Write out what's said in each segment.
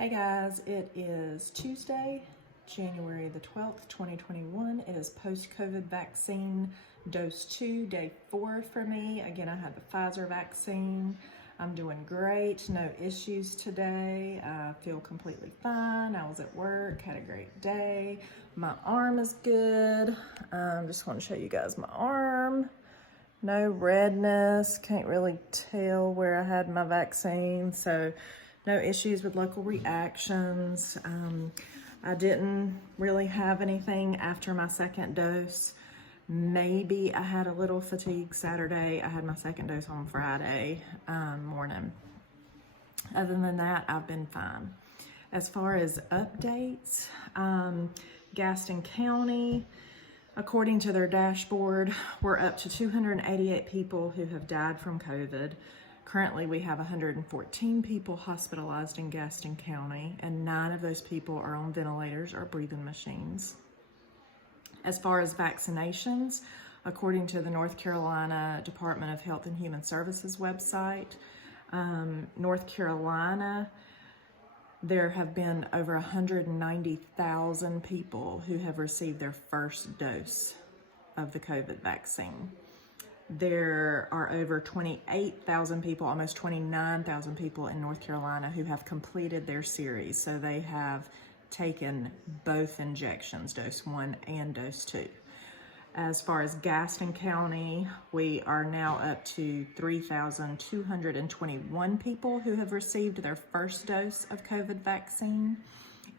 Hey guys, it is Tuesday, January the 12th, 2021. It is post-COVID vaccine dose 2, day 4 for me. Again, I had the Pfizer vaccine. I'm doing great, no issues today. I feel completely fine. I was at work, had a great day. My arm is good. Just want to show you guys my arm. No redness, can't really tell where I had my vaccine, so no issues with local reactions. I didn't really have anything after my second dose. Maybe I had a little fatigue Saturday. I had my second dose on Friday morning. Other than that, I've been fine. As far as updates, Gaston County, according to their dashboard, we're up to 288 people who have died from COVID. Currently, we have 114 people hospitalized in Gaston County, and 9 of those people are on ventilators or breathing machines. As far as vaccinations, according to the North Carolina Department of Health and Human Services website, North Carolina, there have been over 190,000 people who have received their first dose of the COVID vaccine. There are over 28,000 people, almost 29,000 people in North Carolina who have completed their series. So they have taken both injections, dose 1 and dose 2. As far as Gaston County, we are now up to 3,221 people who have received their first dose of COVID vaccine.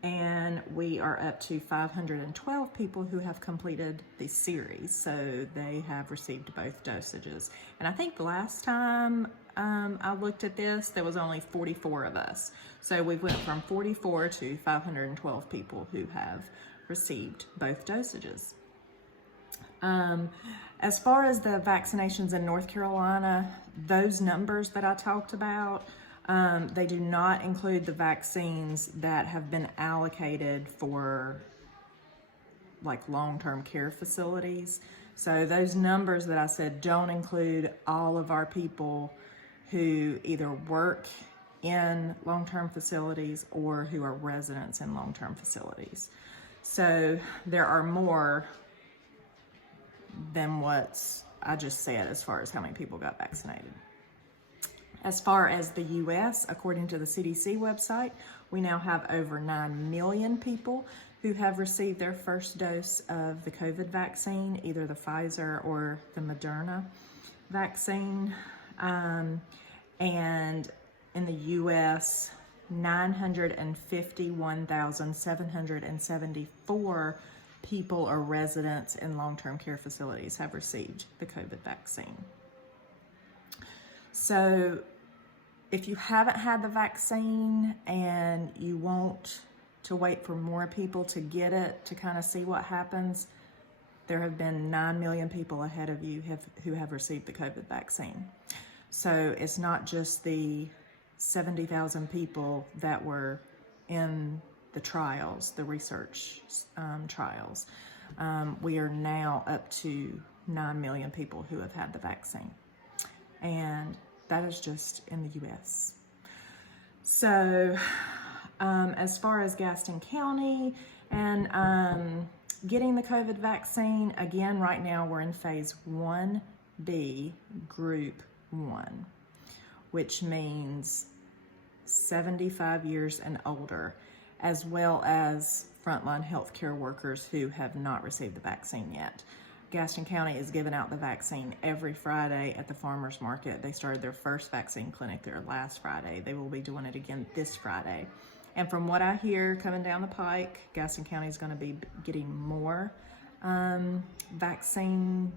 And we are up to 512 people who have completed the series. So they have received both dosages. And I think the last time I looked at this, there was only 44 of us. So we went from 44 to 512 people who have received both dosages. As far as the vaccinations in North Carolina, those numbers that I talked about, they do not include the vaccines that have been allocated for like long-term care facilities. So those numbers that I said don't include all of our people who either work in long-term facilities or who are residents in long-term facilities. So there are more than what I just said as far as how many people got vaccinated. As far as the U.S., according to the CDC website, we now have over 9 million people who have received their first dose of the COVID vaccine, either the Pfizer or the Moderna vaccine. And in the U.S., 951,774 people or residents in long-term care facilities have received the COVID vaccine. So if you haven't had the vaccine and you want to wait for more people to get it to kind of see what happens, there have been 9 million people ahead of you who have received the COVID vaccine. So it's not just the 70,000 people that were in the trials, the research trials. We are now up to 9 million people who have had the vaccine. And that is just in the U.S. So as far as Gaston County and getting the COVID vaccine, again, right now we're in phase 1B, group 1, which means 75 years and older, as well as frontline healthcare workers who have not received the vaccine yet. Gaston County is giving out the vaccine every Friday at the farmers market. They started their first vaccine clinic there last Friday. They will be doing it again this Friday. And from what I hear coming down the pike, Gaston County is going to be getting more vaccine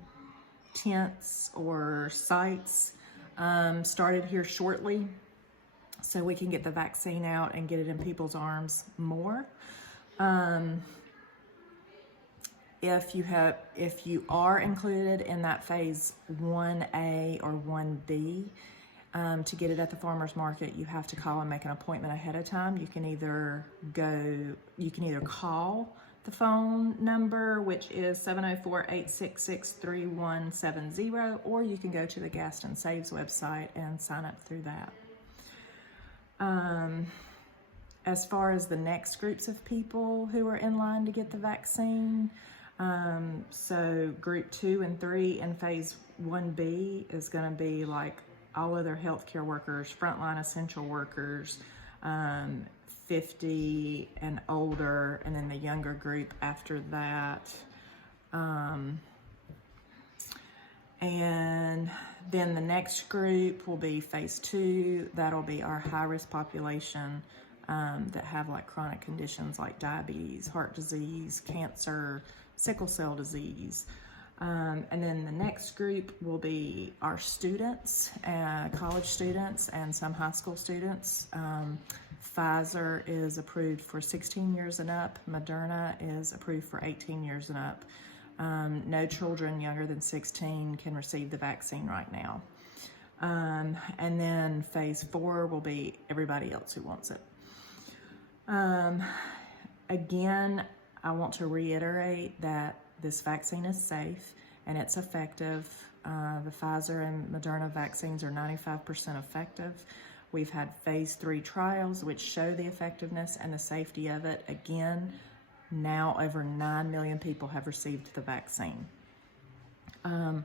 tents or sites started here shortly, so we can get the vaccine out and get it in people's arms more. If you are included in that phase 1A or 1B, to get it at the farmer's market, you have to call and make an appointment ahead of time. You can either call the phone number, which is 704-866-3170, or you can go to the Gaston Saves website and sign up through that. as far as the next groups of people who are in line to get the vaccine, so group 2 and 3 in phase 1B is going to be like all other healthcare workers, frontline essential workers, 50 and older, and then the younger group after that. And then the next group will be phase 2. That'll be our high-risk population that have like chronic conditions like diabetes, heart disease, cancer, sickle cell disease. And then the next group will be our students, college students, and some high school students. Pfizer is approved for 16 years and up. Moderna is approved for 18 years and up. No children younger than 16 can receive the vaccine right now. And then phase 4 will be everybody else who wants it. Again, I want to reiterate that this vaccine is safe and it's effective. The Pfizer and Moderna vaccines are 95% effective. We've had phase 3 trials which show the effectiveness and the safety of it. Again, now over 9 million people have received the vaccine. And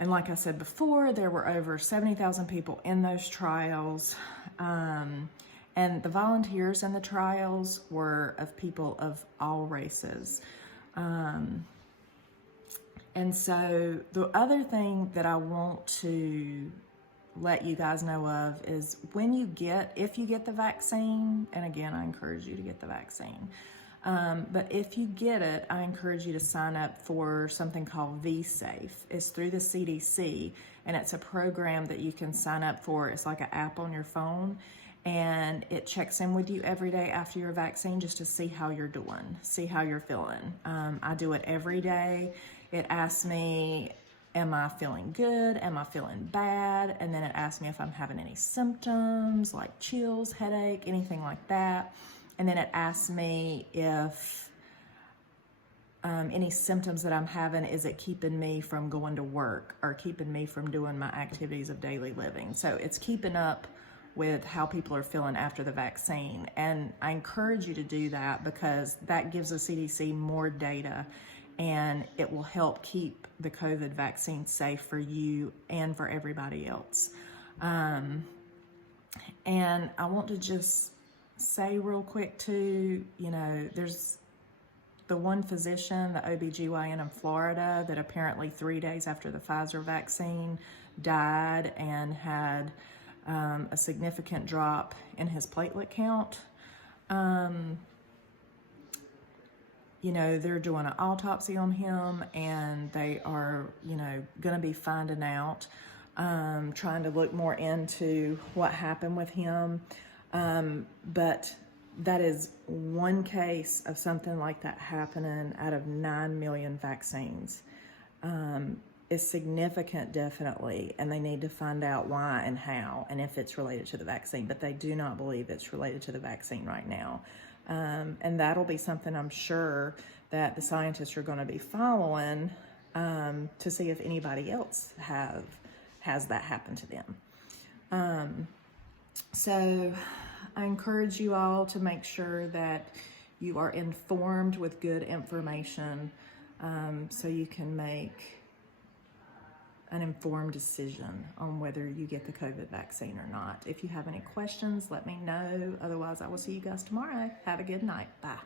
like I said before, there were over 70,000 people in those trials. And the volunteers in the trials were of people of all races. And so the other thing that I want to let you guys know of is if you get the vaccine, and again, I encourage you to get the vaccine. But if you get it, I encourage you to sign up for something called Vsafe. It's through the CDC, and it's a program that you can sign up for. It's like an app on your phone, and it checks in with you every day after your vaccine just to see how you're doing, see how you're feeling. I do it every day. It asks me, am I feeling good? Am I feeling bad? And then it asks me if I'm having any symptoms like chills, headache, anything like that. And then it asks me if any symptoms that I'm having, is it keeping me from going to work or keeping me from doing my activities of daily living? So it's keeping up with how people are feeling after the vaccine. And I encourage you to do that because that gives the CDC more data and it will help keep the COVID vaccine safe for you and for everybody else. And I want to just say real quick too, there's the one physician, the OBGYN in Florida, that apparently 3 days after the Pfizer vaccine died and had a significant drop in his platelet count. They're doing an autopsy on him and they are, going to be finding out, trying to look more into what happened with him. But that is one case of something like that happening out of 9 million vaccines. It's significant, definitely, and they need to find out why and how and if it's related to the vaccine, but they do not believe it's related to the vaccine right now. And that'll be something I'm sure that the scientists are going to be following to see if anybody else has that happen to them. So I encourage you all to make sure that you are informed with good information so you can make an informed decision on whether you get the COVID vaccine or not. If you have any questions, let me know. Otherwise, I will see you guys tomorrow. Have a good night. Bye.